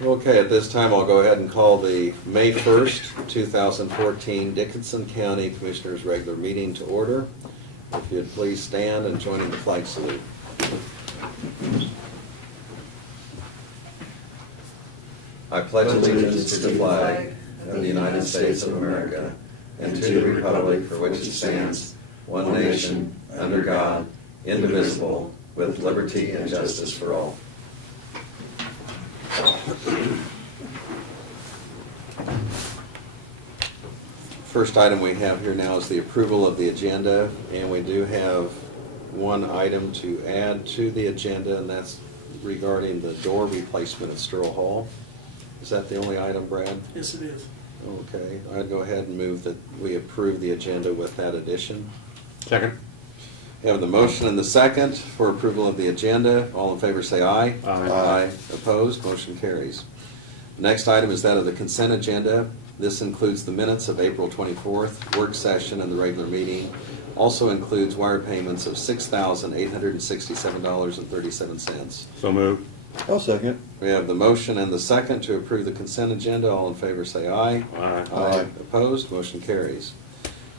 Okay, at this time, I'll go ahead and call the May 1st, 2014 Dickinson County Commissioners' regular meeting to order. If you'd please stand and join in the flag salute. I pledge allegiance to the flag of the United States of America and to the republic for which it stands, one nation, under God, indivisible, with liberty and justice for all. First item we have here now is the approval of the agenda, and we do have one item to add to the agenda, and that's regarding the door replacement at Sterl Hall. Is that the only item, Brad? Yes, it is. Okay, I'd go ahead and move that we approve the agenda with that addition. Second. We have the motion and the second for approval of the agenda. All in favor say aye. Aye. Aye. Opposed? Motion carries. Next item is that of the consent agenda. This includes the minutes of April 24th, work session, and the regular meeting. Also includes wire payments of $6,867.37. So moved. I'll second. We have the motion and the second to approve the consent agenda. All in favor say aye. Aye. Aye. Opposed? Motion carries.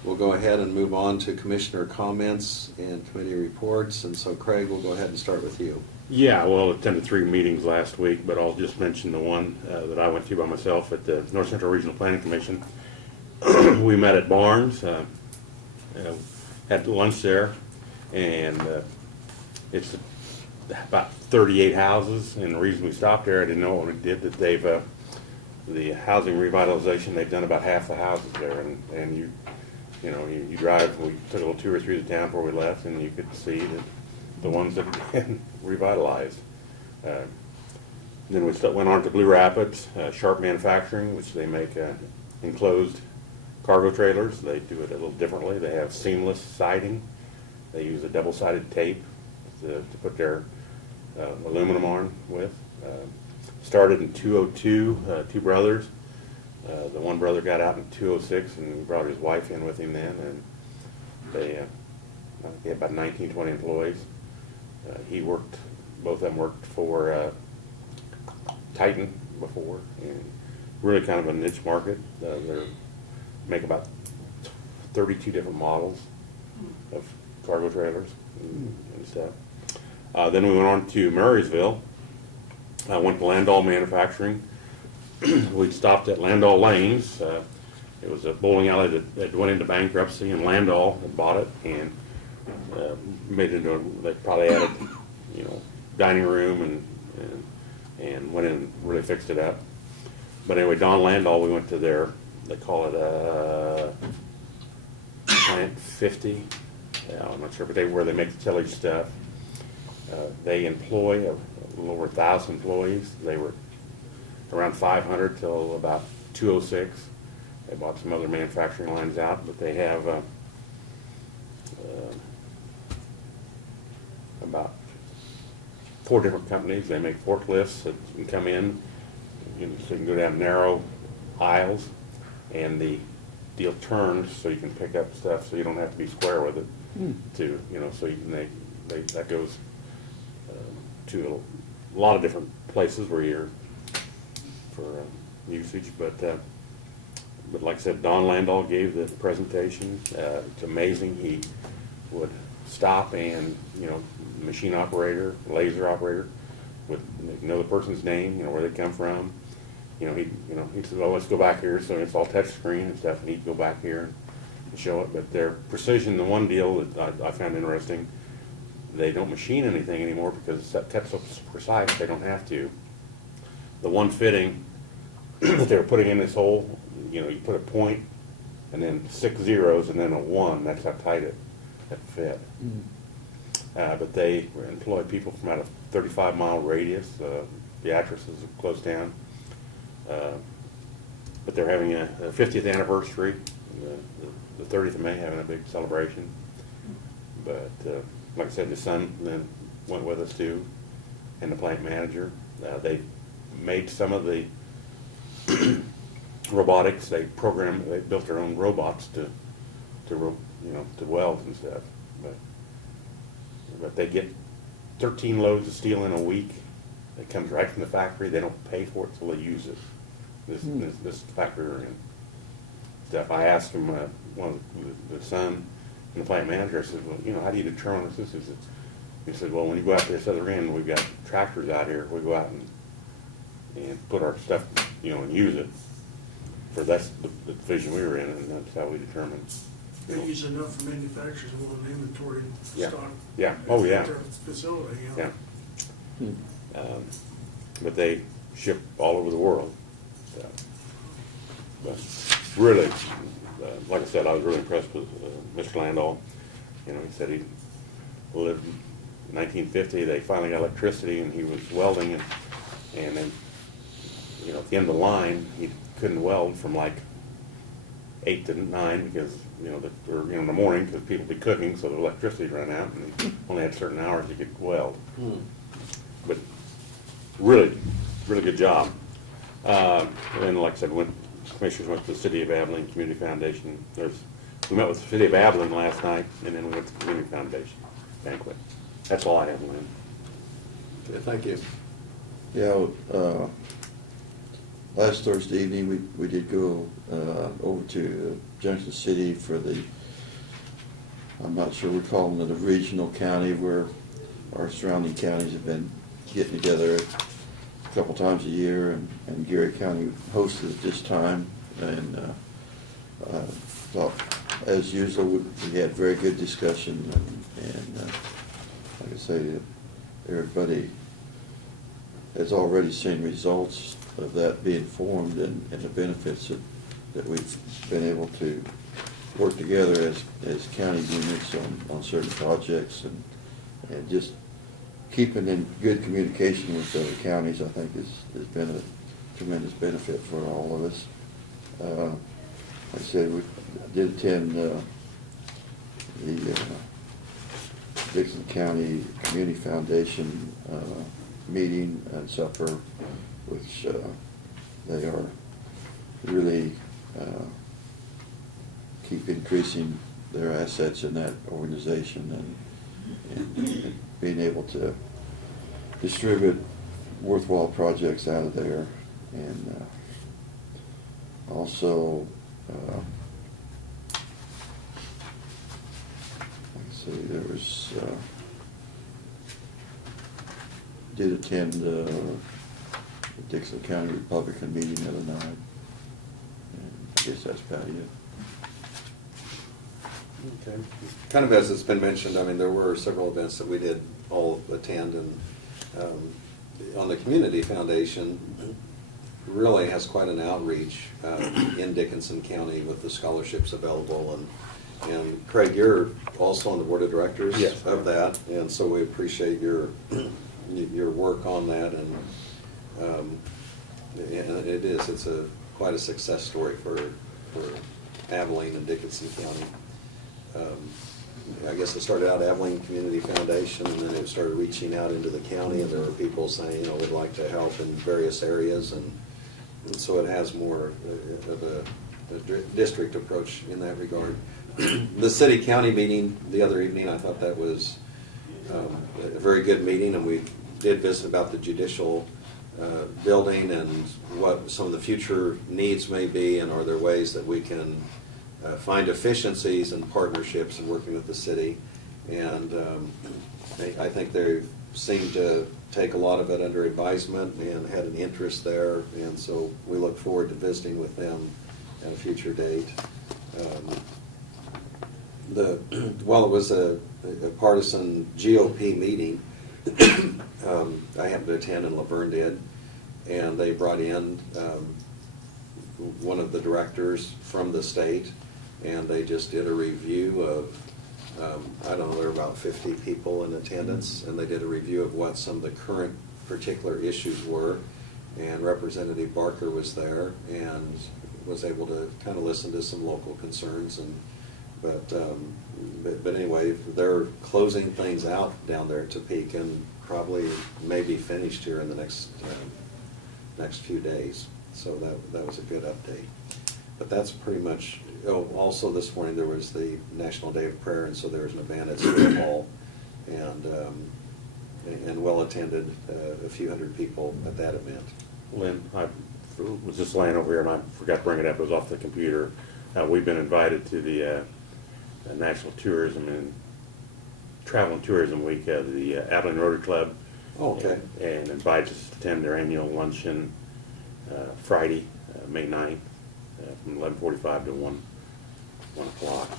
We'll go ahead and move on to commissioner comments and committee reports. And so Craig, we'll go ahead and start with you. Yeah, well, I attended 3 meetings last week, but I'll just mention the one that I went to by myself at the North Central Regional Planning Commission. We met at Barnes, had lunch there, and it's about 38 houses. And the reason we stopped there, I didn't know what we did, that they've the housing revitalization, they've done about half the houses there, and you drive. We took a little tour through the town before we left, and you could see that the ones that have been revitalized. Then we went on to Blue Rapids, Sharp Manufacturing, which they make enclosed cargo trailers. They do it a little differently. They have seamless siding. They use a double-sided tape to put their aluminum on with. Started in 202, 2 brothers. The one brother got out in 206 and brought his wife in with him then, and they had about 19, 20 employees. Both of them worked for Titan before, and really kind of a niche market. They make about 32 different models of cargo trailers and stuff. Then we went on to Murraysville. I went to Landau Manufacturing. We stopped at Landau Lanes. It was a bowling alley that went into bankruptcy, and Landau had bought it and made it into they probably added, dining room and went in and really fixed it up. But anyway, Don Landau, we went to their, they call it Plant 50. I'm not sure, but where they make the tillage stuff. They employ a little over 1,000 employees. They were around 500 till about 206. They bought some other manufacturing lines out, but they have about 4 different companies. They make forklifts that can come in, so you can go down narrow aisles, and the deal turns so you can pick up stuff, so you don't have to be square with it. So you can, that goes to a lot of different places where you're for usage, but like I said, Don Landau gave the presentation. It's amazing. He would stop and, machine operator, laser operator, would know the person's name, where they come from. He said, well, let's go back here. So it's all touch screen and stuff, and he'd go back here and show it. But their precision, the one deal that I found interesting, they don't machine anything anymore because it's kept so precise they don't have to. The one fitting that they were putting in this hole, you put a point and then 6 zeros and then a 1. That's how tight it fit. But they employ people from out a 35-mile radius. Beatrice is close down. But they're having a 50th anniversary, the 30th of May, having a big celebration. But like I said, the son then went with us too, and the plant manager. They made some of the robotics. They built their own robots to weld and stuff. But they get 13 loads of steel in a week, It comes right from the factory. They don't pay for it till they use it. This factory we're in. If I asked him, one of the son and the plant manager, I said, well, you know, how do you determine if this is? He said, well, when you go out to this other end, we've got tractors out here. We go out and put our stuff, you know, and use it. That's the division we were in, and that's how we determined. You They know. use enough for manufacturers and will inventory Yeah. stock. Yeah. Oh, yeah. At their facility, you know. Yeah. But they ship all over the world. So, but really, like I said, I was really impressed with Mr. Landau. You know, he said he lived in 1950. They finally got electricity, and he was welding, and then, you know, at the end of the line, he couldn't weld from like 8 to 9 because, you know, or, you know, in the morning because people would be cooking, so the electricity ran out, and he only had certain hours he could weld. But really, really good job. And like I said, commissioners went to the City of Abilene Community Foundation. We met with the City of Abilene last night, and then we went to the Community Foundation banquet. That's all I have, Lynn. Okay, thank you. Yeah, last Thursday evening, we did go over to Junction City for I'm not sure we're calling it a regional county, where our surrounding counties have been getting together a couple times a year, and Geary County hosted it this time. And well, as usual, we had very good discussion, and like I say, everybody has already seen results of that being formed, and the benefits that we've been able to work together as county units on certain projects, and just keeping in good communication with other counties, I think has been a tremendous benefit for all of us. Like I said, we did attend the Dixon County Community Foundation meeting and supper, which they are really keep increasing their assets in that organization, and being able to distribute worthwhile projects out of there. And also, let's see, there was, did attend the Dixon County Republican meeting the other night. And I guess that's about it. Okay. Kind of as it's been mentioned, I mean, there were several events that we did all attend, and on the Community Foundation really has quite an outreach in Dickinson County with the scholarships available, and Craig, you're also on the board of directors Yes. of that, and so we appreciate your work on that, and it's quite a success story for Abilene and Dickinson County. I guess it started out Abilene Community Foundation, and then it started reaching out into the county, and there were people saying, you know, we'd like to help in various areas, and so it has more of a district approach in that regard. The city-county meeting the other evening, I thought that was a very good meeting, and we did visit about the judicial building and what some of the future needs may be, and are there ways that we can find efficiencies and partnerships in working with the city. And I think they seem to take a lot of it under advisement and had an interest there, and so we look forward to visiting with them at a future date. While it was a partisan GOP meeting, I happened to attend, and Laverne did, and they brought in one of the directors from the state, and they just did a review of, I don't know, there were about 50 people in attendance, and they did a review of what some of the current particular issues were, and Representative Barker was there and was able to kind of listen to some local concerns, but anyway, they're closing things out down there at Topeka, and probably may be finished here in the next few days. So that was a good update. But that's pretty much. Oh, also this morning there was the National Day of Prayer, and so there was an event at City Hall, and and well-attended, a few hundred people at that event. Lynn, I was just laying over here and I forgot to bring it up, it was off the computer. We've been invited to the National Tourism and Travel and Tourism Week, the Abilene Rotary Club. Oh, okay. And invites us to attend their annual luncheon Friday, May 9th, from 11:45 to 1 o'clock.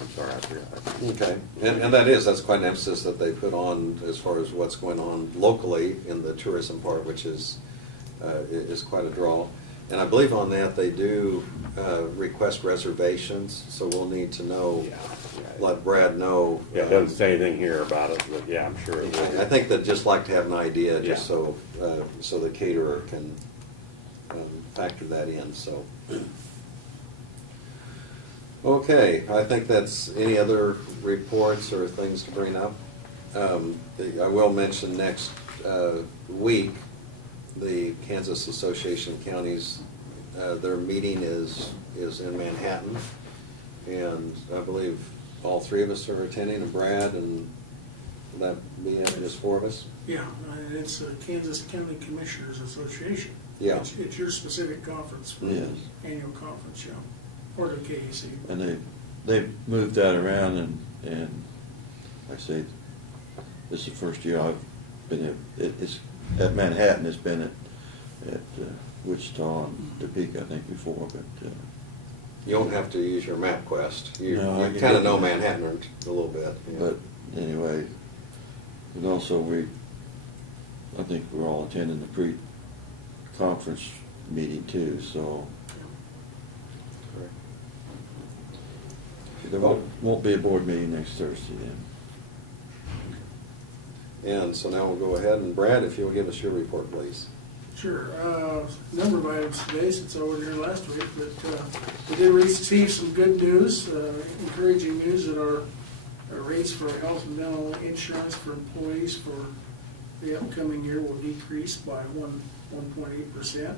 I'm sorry, I forgot. Okay, and that's quite an emphasis that they put on as far as what's going on locally in the tourism part, which is quite a draw. And I believe on that, they do request reservations, so we'll need to know, let Brad know. Yeah, it doesn't say anything here about it, but yeah, I'm sure it will. I think they'd just like to have an idea, just Yeah. so the caterer can factor that in, so. Okay, I think that's, any other reports or things to bring up? I will mention next week, the Kansas Association of Counties, their meeting is in Manhattan, and I believe all three of us are attending, and Brad, and will that be it, just four of us? Yeah, and it's the Kansas County Commissioners Association. Yeah. It's your specific conference for Yes. annual conference, yeah, or the KAC. And they moved that around, and like I say, this is the first year I've been it's at Manhattan. It's been at Wichita and Topeka, I think, before, but You don't have to use your MapQuest. You No, I can kind of do know that. Manhattan a little bit. Yeah. but anyway, and also I think we're all attending the pre-conference meeting too, so Correct. there won't be a board meeting next Thursday then. And so now we'll go ahead, and Brad, if you'll give us your report, please. Sure, number of items today since I was here last week, but we did receive some good news, encouraging news that our rates for health and dental insurance for employees for the upcoming year will decrease by 1.8%.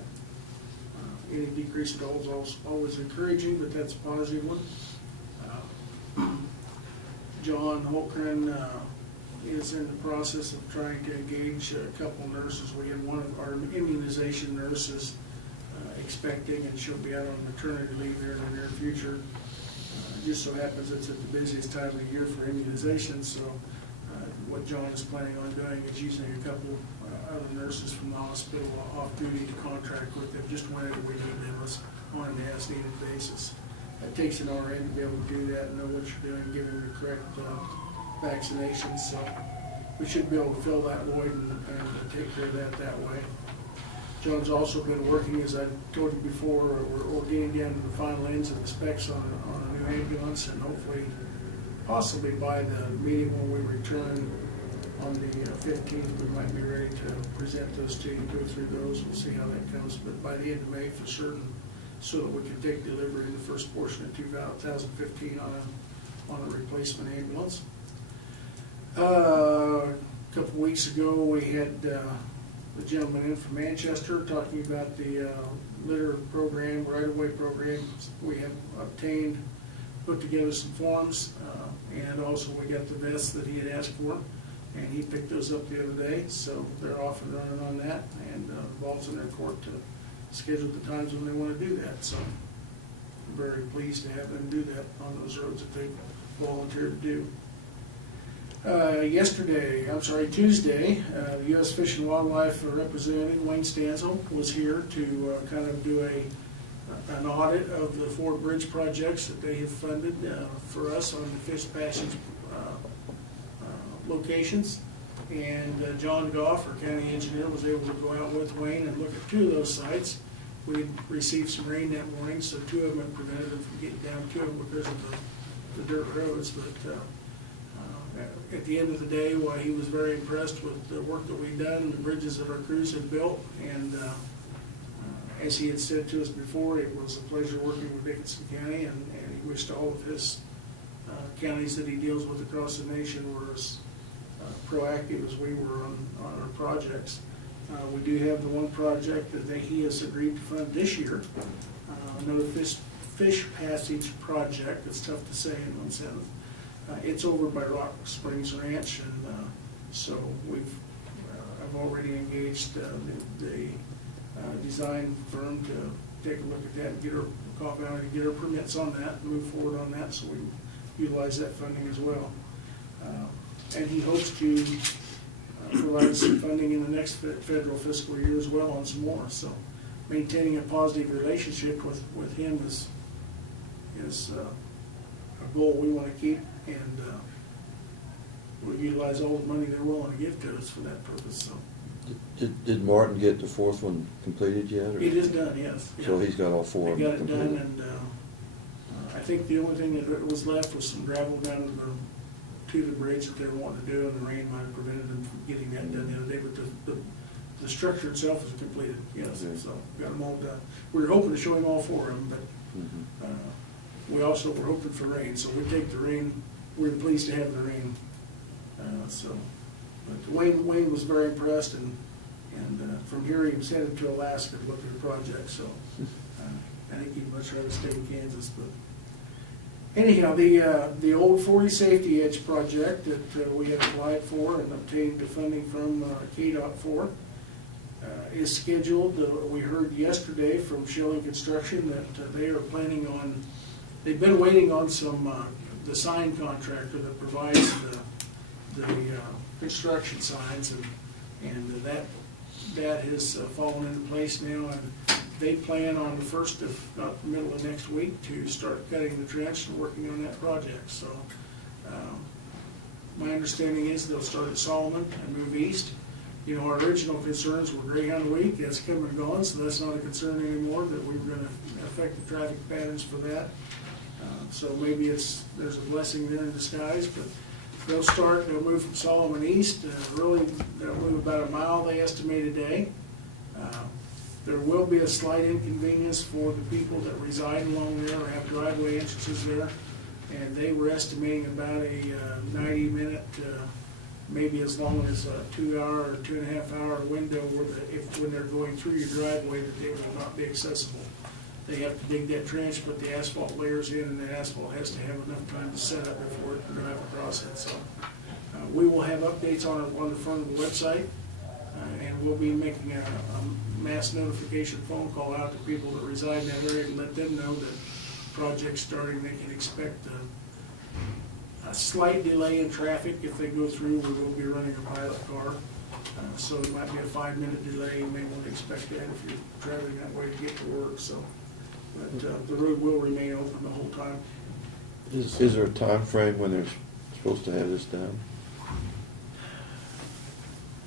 Any decrease at all is always encouraging, but that's a positive one. John Holgren is in the process of trying to engage a couple nurses. We had one of our immunization nurses expecting, and she'll be out on maternity leave here in the near future. It just so happens it's at the busiest time of the year for immunizations, so what John is planning on doing is using a couple other nurses from the hospital off duty to contract with them, just whenever we need them on an as-needed basis. It takes an RN to be able to do that and know what you're doing, give them the correct vaccinations, so we should be able to fill that void and take care of that way. John's also been working, as I told you before, we're getting down to the final ends of the specs on a new ambulance, and hopefully, possibly by the meeting when we return on the 15th, we might be ready to present those to you, go through those, we'll see how that comes, but by the end of May for certain, so that we can take delivery in the first portion of 2015 on a replacement ambulance. A couple weeks ago, we had the gentleman in from Manchester talking about the litter program, right-of-way program. We have obtained, put together some forms, and also we got the vests that he had asked for, and he picked those up the other day, so they're off and running on that, and the ball's in their court to schedule the times when they want to do that, so I'm very pleased to have them do that on those roads that they volunteered to do. Tuesday, the U.S. Fish and Wildlife Representative Wayne Stansel was here to kind of do an audit of the 4 bridge projects that they have funded for us on the Fish Passage locations. And John Goff, our county engineer, was able to go out with Wayne and look at 2 of those sites. We received some rain that morning, so 2 of them had prevented them from getting down to them because of the dirt roads, but at the end of the day, while he was very impressed with the work that we've done and the bridges that our crews have built, and as he had said to us before, it was a pleasure working with Dickinson County, and he wished all of his counties that he deals with across the nation were as proactive as we were on our projects. We do have the one project that he has agreed to fund this year, another fish passage project. It's tough to say in one sentence. It's over by Rock Springs Ranch, and So I've already engaged the design firm to take a look at that and get her copy on it and get her permits on that, and move forward on that, so we can utilize that funding as well. And he hopes to provide some funding in the next federal fiscal year as well on some more, so maintaining a positive relationship with him is a goal we want to keep, and we'll utilize all the money they're willing to give to us for that purpose, so. Did Martin get the fourth one completed yet? Or? It is done, yes. So he's got all four of We them got it completed? done, and I think the only thing that was left was some gravel down to the bridge that they were wanting to do, and the rain might have prevented them from getting that done the other day, but the structure itself is completed, yes, Okay. so got them all done. We were hoping to show him all four of them, but Mhm. we also were hoping for rain, so we take the rain, we're pleased to have the rain, so. But Wayne was very impressed, and from here he was headed to Alaska to look at the project, so I think he'd much rather stay in Kansas, but anyhow, the old 40 Safety Edge project that we had applied for and obtained the funding from KDOT for is scheduled. We heard yesterday from Shilling Construction that they are planning on, they've been waiting on some, the sign contractor that provides the construction signs, and that has fallen into place now, and they plan on the first of, not the middle of next week, to start cutting the trench and working on that project, so my understanding is they'll start at Solomon and move east. You know, our original concerns were Greyhound Week, that's come and gone, so that's not a concern anymore, that we were gonna affect the traffic patterns for that. So maybe there's a blessing there in disguise, but they'll move from Solomon east, really, they'll move about a mile, they estimate, a day. There will be a slight inconvenience for the people that reside along there or have driveway entrances there, and they were estimating about a 90-minute, maybe as long as a 2-hour or 2.5-hour window when they're going through your driveway, that they will not be accessible. They have to dig that trench, put the asphalt layers in, and the asphalt has to have enough time to set up before it can drive across it. So we will have updates on it on the front of the website, and we'll be making a mass notification phone call out to people that reside in that area and let them know that the project's starting. They can expect a slight delay in traffic if they go through. We will be running a pilot car, so it might be a 5-minute delay. You may want to expect that if you're traveling that way to get to work. So. But the road will remain open the whole time. Is there a time frame when they're supposed to have this done?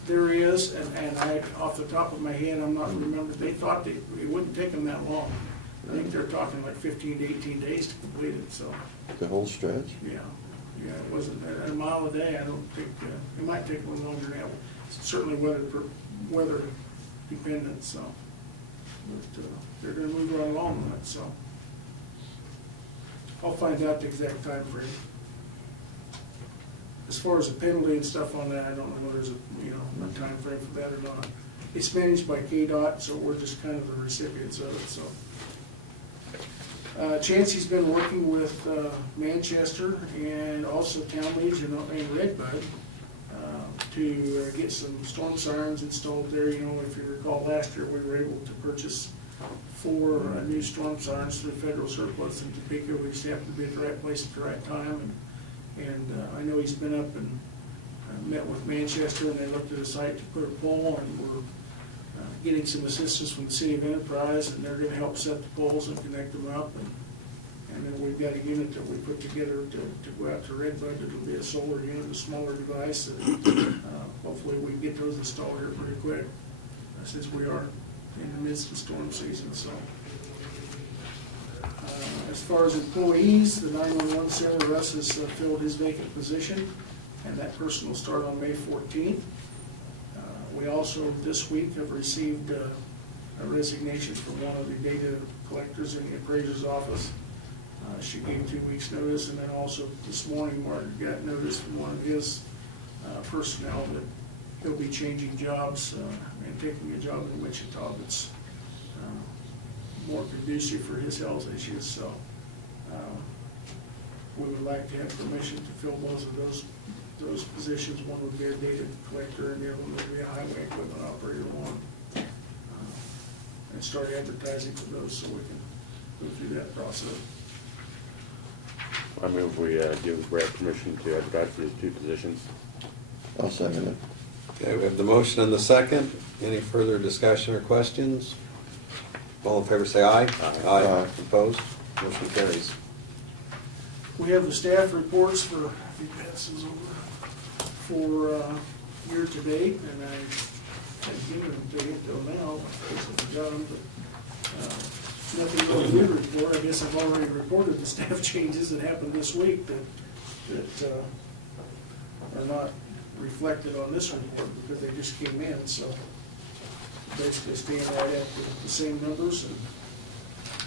There is, and I, off the top of my head, I'm not remembering, they thought it wouldn't take them that long. I think they're talking like 15 to 18 days to complete it, so, The whole stretch? yeah. Yeah, it wasn't, at a mile a day, I don't think, it might take a little longer than that. It's certainly weather dependent, so. But they're gonna move right along on it, so. I'll find out the exact time frame. As far as the penalty and stuff on that, I don't know whether there's a time frame for that or not. It's managed by KDOT, so we're just kind of the recipients of it, so. Chancey's been working with Manchester and also Town Legion and Redbud to get some storm sirens installed there. You know, if you recall, last year we were able to purchase 4 new storm sirens through federal surplus in Topeka. We just happened to be at the right place at the right time, and I know he's been up and met with Manchester, and they looked at a site to put a pole, and we're getting some assistance from the City of Enterprise, and they're gonna help set the poles and connect them up, and then we've got a unit that we put together to go out to Redbud. It'll be a solar unit, a smaller device, and hopefully we can get those installed here pretty quick, since we are in the midst of storm season, so. As far as employees, the 911 center, Russ has filled his vacant position, and that person will start on May 14th. We also, this week, have received a resignation from one of the data collectors in the appraiser's office. She gave 2 weeks' notice, and then also this morning, Mark got notice from one of his personnel that he'll be changing jobs and taking a job in Wichita that's more conducive for his health issues. So we would like to have permission to fill both of those positions. One would be a data collector and the other one would be a highway equipment operator one. And start advertising for those so we can go through that process. I move we give Brad permission to advertise for these two positions. I'll second it. Okay, we have the motion and the second. Any further discussion or questions? All in favor say aye. Aye. Opposed? Motion carries. We have the staff reports for, if he passes over, for year to date, and I haven't given them to you till now, because of John, but nothing really new to report. I guess I've already reported the staff changes that happened this week that are not reflected on this report because they just came in, so basically staying right at the same numbers. And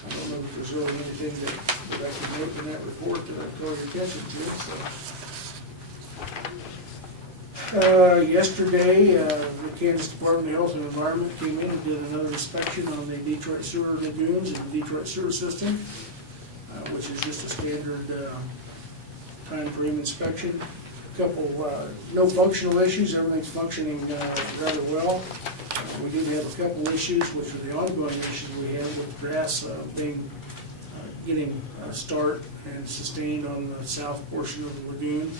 I don't know if there's really anything that I can note in that report that I call your attention to, so. Yesterday, the Kansas Department of Health and Environment came in and did another inspection on the Detroit sewer lagoons and the Detroit sewer system, which is just a standard time frame inspection. Couple, no functional issues, everything's functioning rather well. We did have a couple issues, which are the ongoing issues we have with grass getting start and sustained on the south portion of the lagoon.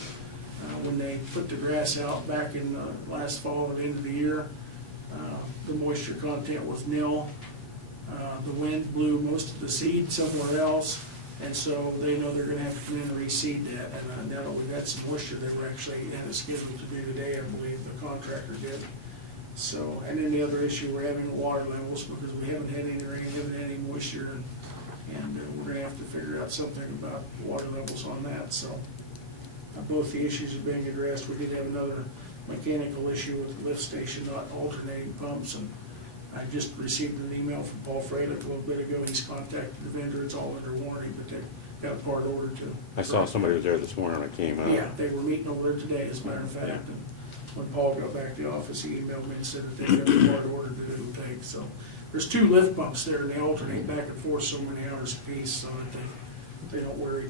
When they put the grass out back in last fall at the end of the year, the moisture content was nil. The wind blew most of the seed somewhere else, and so they know they're gonna have to come in and reseed that. And now that we've got some moisture, they were actually had it scheduled to do today, I believe the contractor did. So, and then the other issue we're having with water levels, because we haven't had any rain, haven't had any moisture, and we're gonna have to figure out something about water levels on that, so. Both the issues are being addressed. We did have another mechanical issue with the lift station not alternating pumps, and I just received an email from Paul Freilich a little bit ago. He's contacted the vendor. It's all under warranty, but they've got a part order to. I saw somebody was there this morning when I came out. Yeah, they were meeting over there today, as a matter of fact. And when Paul got back to the office, he emailed me and said that they got a part order that it'll take. So there's two lift pumps there, and they alternate back and forth so many hours a piece, so that they don't wear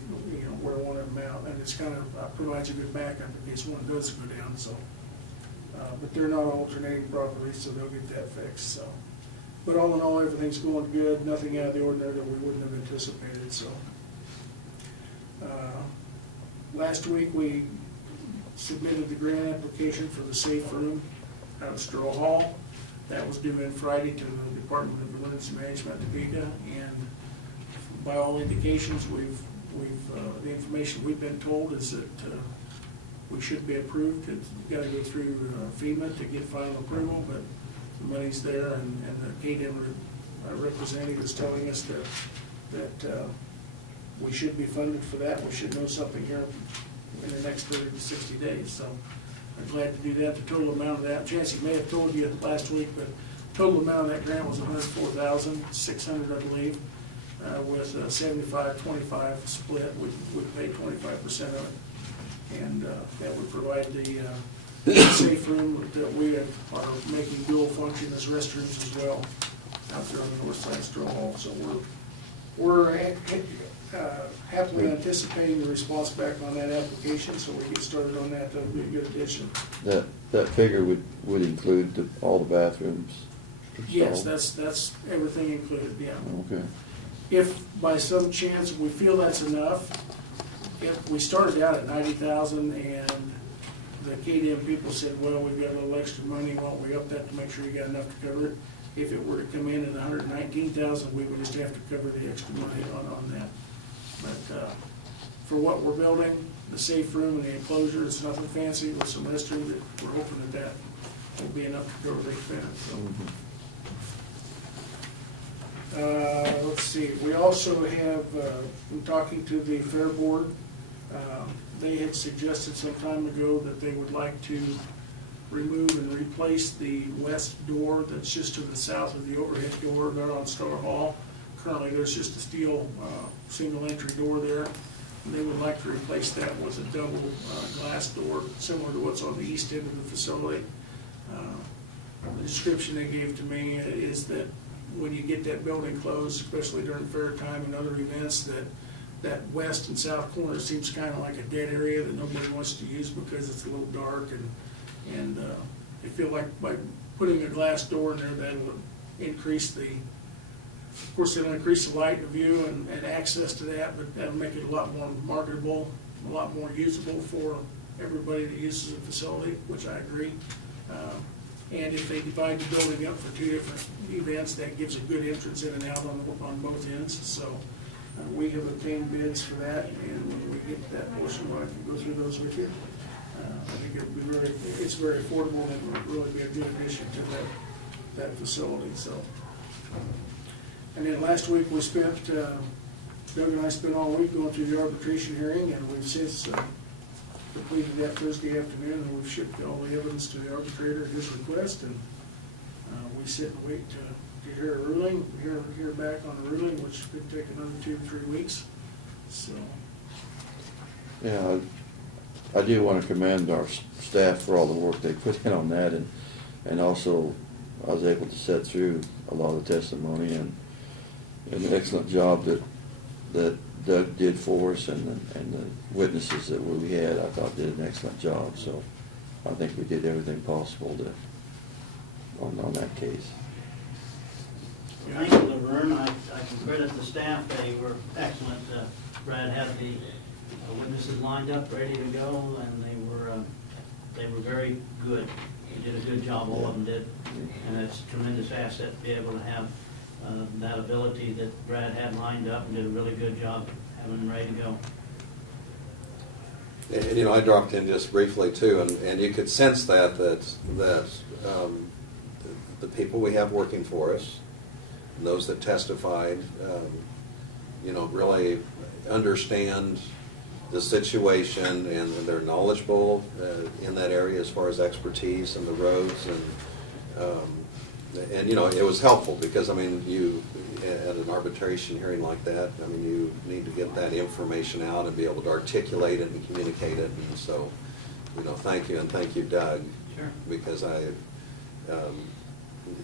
one of them out, and it's kind of provides a good backup in case one does go down. So, but they're not alternating properly, so they'll get that fixed. So, but all in all, everything's going good. Nothing out of the ordinary that we wouldn't have anticipated. So, last week we submitted the grant application for the safe room out of Straw Hall. That was due in Friday to the Department of Emergency Management, Topeka, and by all indications, the information we've been told is that we should be approved. It's got to go through FEMA to get final approval, but the money's there, and the KDM representative is telling us that we should be funded for that. We should know something here in the next 30 to 60 days. So I'm glad to do that. The total amount of that, Chancey may have told you last week, but the total amount of that grant was $104,600, I believe. With a 75-25 split, we pay 25% of it, and that would provide the safe room that we are making dual function as restrooms as well out there on the north side of Straw Hall. So we're happily anticipating the response back on that application, so we get started on that. That'll be a good addition. That figure would include all the bathrooms installed? Yes, that's everything included. Yeah. Okay. If by some chance we feel that's enough, if we started out at 90,000 and the KDM people said, well, we've got a little extra money, why don't we up that to make sure you got enough to cover it? If it were to come in at 119,000, we would just have to cover the extra money on that. But for what we're building, the safe room and the enclosure, it's nothing fancy with some restroom, but we're hoping that will be enough to cover the expense. So. Let's see, we also have, been talking to the Fair Board. They had suggested some time ago that they would like to remove and replace the west door that's just to the south of the overhead door there on Star Hall. Currently, there's just a steel single entry door there. And they would like to replace that with a double glass door, similar to what's on the east end of the facility. The description they gave to me is that when you get that building closed, especially during fair time and other events, that west and south corner seems kind of like a dead area that nobody wants to use because it's a little dark, and I feel like by putting a glass door in there, that'll increase of course, it'll increase the light of view and access to that, but that'll make it a lot more marketable, a lot more usable for everybody that uses the facility, which I agree. And if they divide the building up for two different events, that gives a good entrance in and out on both ends. So we have obtained bids for that, and when we get to that portion, I can go through those with you. I think it's very affordable, and it would really be a good addition to that facility. So, and then last week we spent, Doug and I spent all week going through the arbitration hearing, and we've since completed that Thursday afternoon, and we've shipped all the evidence to the arbitrator at his request, and we sit and wait to hear a ruling, hear back on the ruling, which could take another 2 to 3 weeks. So. Yeah, I do want to commend our staff for all the work they put in on that, and also I was able to sit through a lot of the testimony, and an excellent job that Doug did for us, and the witnesses that we had, I thought did an excellent job. So I think we did everything possible on that case. Thank you, Laverne. I can credit the staff. They were excellent. Brad had the witnesses lined up, ready to go, and they were very good. He did a good job, all of them did. And it's a tremendous asset to be able to have that ability that Brad had lined up, and did a really good job having them ready to go. And I dropped in just briefly too, and you could sense that the people we have working for us, and those that testified, really understand the situation, and they're knowledgeable in that area as far as expertise and the roads, and it was helpful because you at an arbitration hearing like that, you need to get that information out and be able to articulate it and communicate it, and so thank you, and thank you, Doug. Sure. Because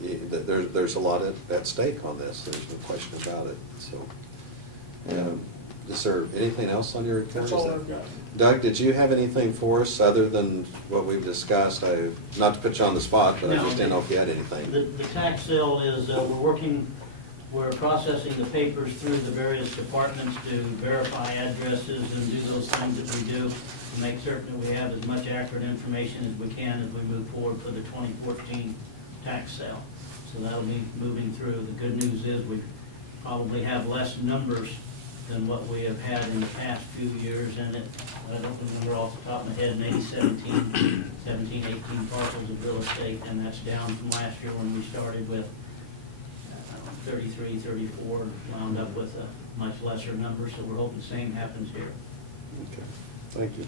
there's a lot at stake on this. There's no question about it. So, is there anything else on your report? That's all I've got. Doug, did you have anything for us other than what we've discussed? Not to put you on the spot, but I No. just didn't know if you had anything. The tax sale is, we're processing the papers through the various departments to verify addresses and do those things that we do to make certain that we have as much accurate information as we can as we move forward for the 2014 tax sale. So that'll be moving through. The good news is we probably have less numbers than what we have had in the past few years, and I don't remember off the top of my head, maybe 17, 18 parcels of real estate, and that's down from last year when we started with 33, 34, wound up with a much lesser number, so we're hoping the same happens here. Okay, thank you.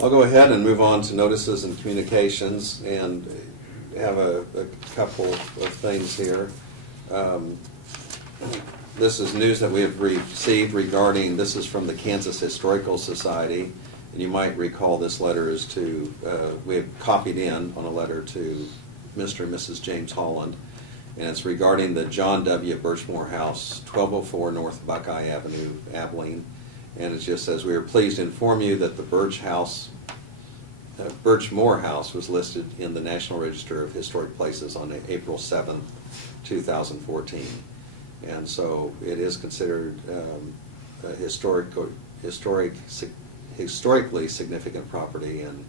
I'll go ahead and move on to notices and communications, and have a couple of things here. This is news that we have received regarding, this is from the Kansas Historical Society, and you might recall this letter is we have copied in on a letter to Mr. and Mrs. James Holland, and it's regarding the John W. Birchmore House, 1204 North Buckeye Avenue, Abilene. And it just says, we are pleased to inform you that the Birchmore House was listed in the National Register of Historic Places on April 7th, 2014. And so it is considered a historically significant property, and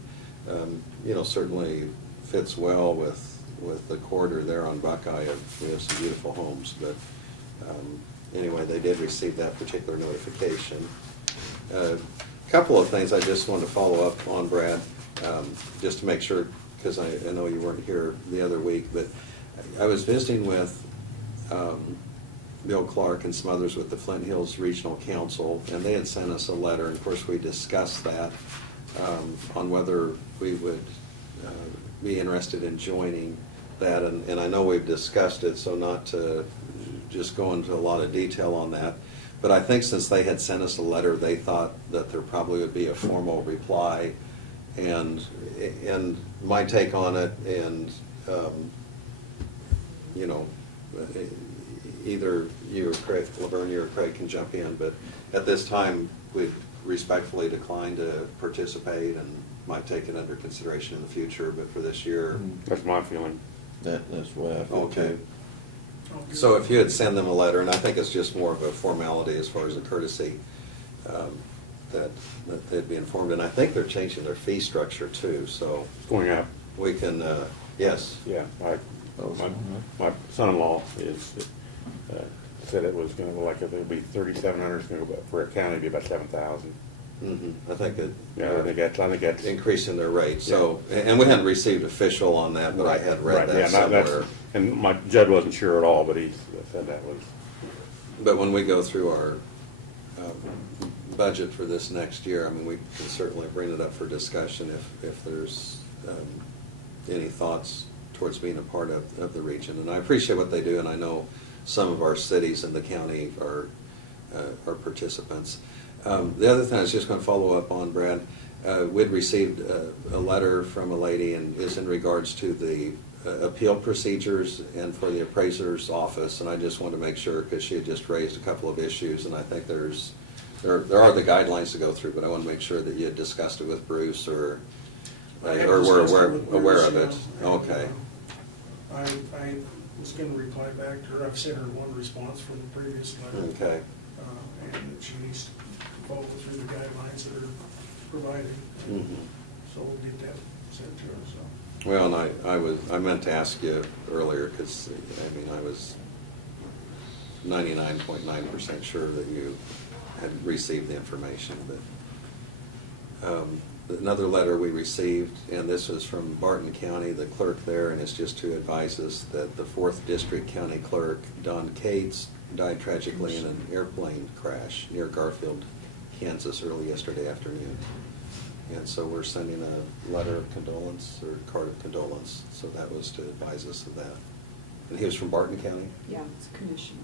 certainly fits well with the corridor there on Buckeye. We have some beautiful homes, but anyway, they did receive that particular notification. A couple of things I just wanted to follow up on, Brad, just to make sure, because I know you weren't here the other week, but I was visiting with Bill Clark and some others with the Flint Hills Regional Council, and they had sent us a letter, and of course we discussed that on whether we would be interested in joining that, and I know we've discussed it, so not to just go into a lot of detail on that, but I think since they had sent us a letter, they thought that there probably would be a formal reply, and my take on it, and either you or Craig, Laverne, you or Craig can jump in, but at this time, we respectfully decline to participate and might take it under consideration in the future, but for this year, That's my feeling. That's why I feel okay. too. Okay. So if you had sent them a letter, and I think it's just more of a formality as far as a courtesy, that they'd be informed, and I think they're changing their fee structure too, so It's going up. we can, yes. Yeah, Oh, my son-in-law said it was gonna go like, if it'd be 3,700, it's gonna go, for a county, it'd be about 7,000. I think that. Yeah, I think that's. Increasing their rate, so, and we hadn't received official on that, but I had read Right, yeah, that that's- somewhere. And my Judd wasn't sure at all, but he said that was, But when we go through our budget for this next year, I mean, we can certainly bring it up for discussion if there's any thoughts towards being a part of the region. And I appreciate what they do, and I know some of our cities in the county are participants. The other thing I was just going to follow up on, Brad, we'd received a letter from a lady, and is in regards to the appeal procedures and for the appraiser's office, and I just wanted to make sure, because she had just raised a couple of issues, and I think there are the guidelines to go through, but I want to make sure that you had discussed it with Bruce, or were aware of it. Okay. I was gonna reply back to her. I've sent her one response from the previous letter. Okay. And that she needs to follow through the guidelines that are provided. Mhm. So we'll get that sent to her, so. Well, and I meant to ask you earlier, because, I mean, I was 99.9% sure that you had received the information, but another letter we received, and this was from Barton County, the clerk there, and it's just to advise us that the 4th District County Clerk, Don Cates, died tragically in an airplane crash near Garfield, Kansas, early yesterday afternoon. And so we're sending a letter of condolence, or card of condolence, so that was to advise us of that. And he was from Barton County? Yeah, it's commissioner.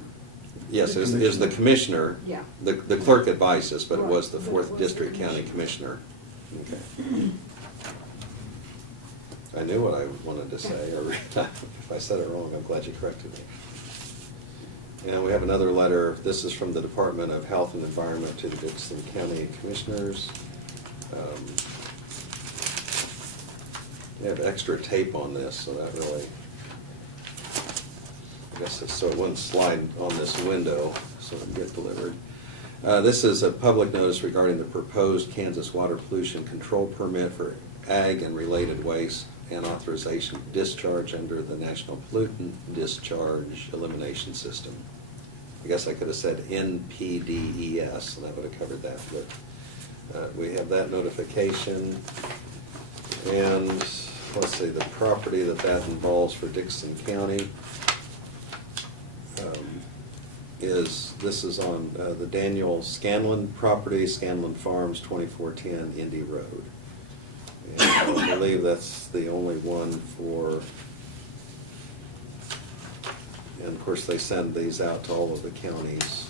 Yes, is the commissioner. Yeah. The clerk advised us, but it was the Right, but it 4th was the District County Commissioner. Okay. I knew what I wanted to say, or if I said it wrong, I'm glad you corrected me. And we have another letter, this is from the Department of Health and Environment to the Dixon County Commissioners. They have extra tape on this, so that really, I guess it's so it wouldn't slide on this window, so it can get delivered. This is a public notice regarding the proposed Kansas water pollution control permit for ag and related waste, and authorization of discharge under the National Pollutant Discharge Elimination System. I guess I could have said NPDES, and that would have covered that, but we have that notification. And let's see, the property that involves for Dixon County this is on the Daniel Scanlon property, Scanlon Farms, 2410 Indy Road. And I believe that's the only one for, and of course, they send these out to all of the counties.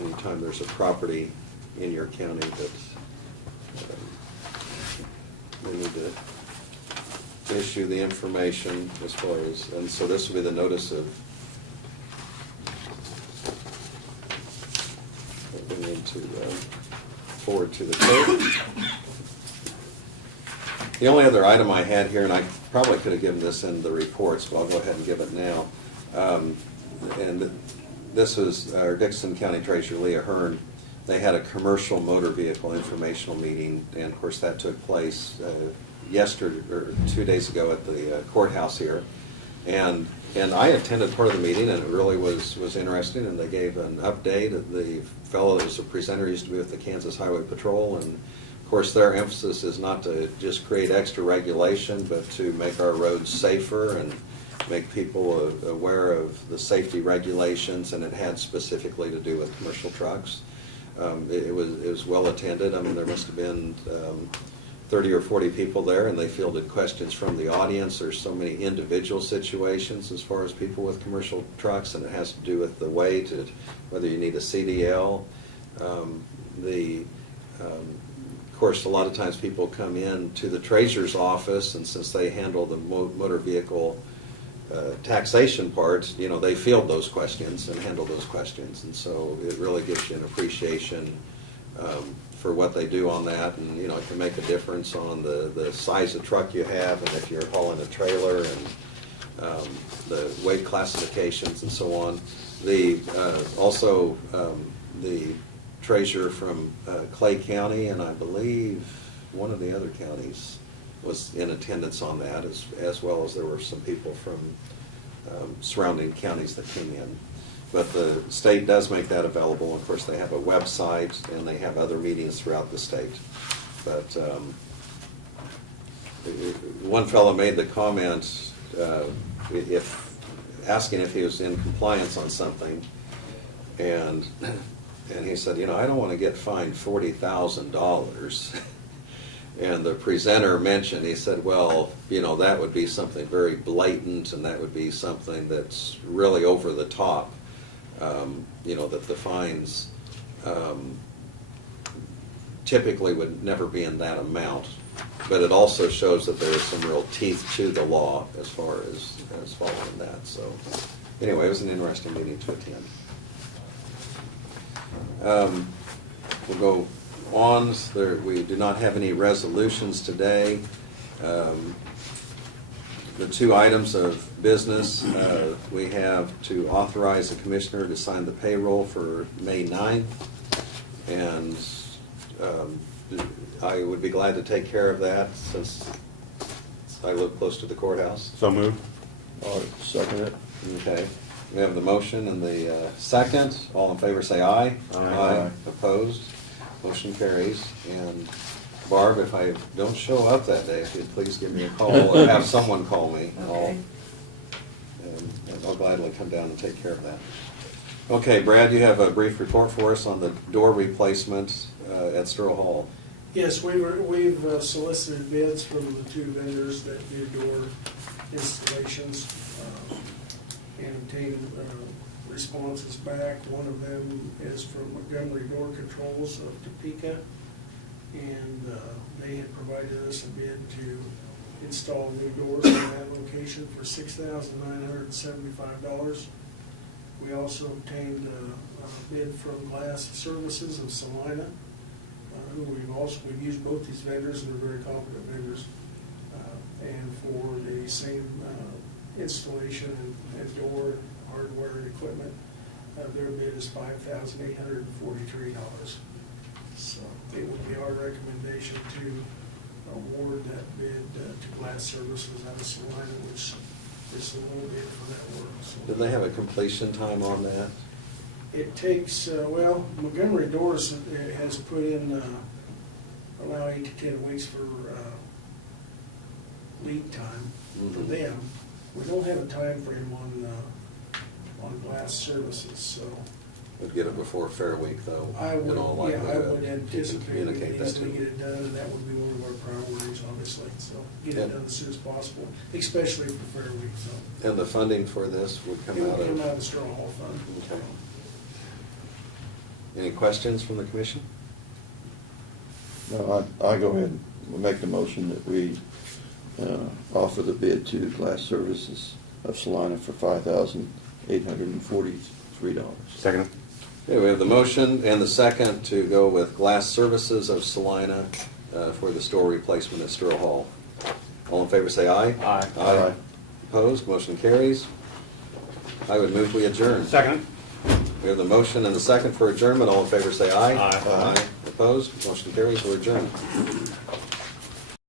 Anytime there's a property in your county that they need to issue the information as far as, and so this will be the notice of what we need to forward to the clerk. The only other item I had here, and I probably could have given this in the reports, but I'll go ahead and give it now. And this was our Dixon County Treasurer Leah Hearn. They had a commercial motor vehicle informational meeting, and of course that took place yesterday, or 2 days ago at the courthouse here. And I attended part of the meeting, and it really was interesting, and they gave an update. The fellow that was a presenter used to be with the Kansas Highway Patrol, and of course their emphasis is not to just create extra regulation, but to make our roads safer and make people aware of the safety regulations, and it had specifically to do with commercial trucks. It was well attended. I mean, there must have been 30 or 40 people there, and they fielded questions from the audience. There's so many individual situations as far as people with commercial trucks, and it has to do with the weight, whether you need a CDL. Of course, a lot of times people come in to the treasurer's office, and since they handle the motor vehicle taxation part, you know, they field those questions and handle those questions. And so it really gives you an appreciation for what they do on that. And, you know, it can make a difference on the size of truck you have and if you're hauling a trailer and the weight classifications and so on. Also, the treasurer from Clay County, and I believe one of the other counties was in attendance on that, as well as there were some people from surrounding counties that came in. But the state does make that available. Of course, they have a website and they have other meetings throughout the state. But one fellow made the comment, asking if he was in compliance on something, and he said, you know, I don't want to get fined $40,000. And the presenter mentioned, he said, well, you know, that would be something very blatant, and that would be something that's really over the top, you know, that the fines typically would never be in that amount. But it also shows that there is some real teeth to the law as far as following that. So anyway, it was an interesting meeting to attend. We'll go on. We do not have any resolutions today. The two items of business, we have to authorize the commissioner to sign the payroll for May 9th. And I would be glad to take care of that since I live close to the courthouse. So moved. I'll second it. Okay. We have the motion and the second. All in favor say aye. Aye. Opposed? Motion carries. And Barb, if I don't show up that day, if you'd please give me a call or have someone call me. Okay. I'll gladly come down and take care of that. Okay, Brad, you have a brief report for us on the door replacement at Sterl Hall. Yes, we've solicited bids from the two vendors that do door installations and obtained responses back. One of them is from Montgomery Door Controls of Topeka, and they had provided us a bid to install new doors in that location for $6,975. We also obtained a bid from Glass Services of Salina, who we've used both these vendors and they're very competent vendors. And for the same installation and door hardware and equipment, their bid is $5,843. So it would be our recommendation to award that bid to Glass Services out of Salina, which is the low bid for that work. So Did they have a completion time on that? it takes, Montgomery Doors has put in, allow 8 to 10 weeks for lead time for Mhm. them. We don't have a time frame on Glass Services, so Would get it before Fair Week, though. I in all would likelihood. anticipate we Communicate could that easily to get it done, and that would be one of our priorities, obviously, so get Yeah. it done as soon as possible, especially for Fair Week, so. And the funding for this would It come would out come out of? of the Straw Hall Fund. Okay. Any questions from the commission? No, I go ahead and make the motion that we offer the bid to Glass Services of Salina for $5,843. Second. Okay, we have the motion and the second to go with Glass Services of Salina for the store replacement at Sterl Hall. All in favor say aye. Aye. Aye. Opposed, motion carries. I would move we adjourn. Second. We have the motion and the second for adjournment. All in favor say aye. Aye. Opposed, motion carries, we're adjourned.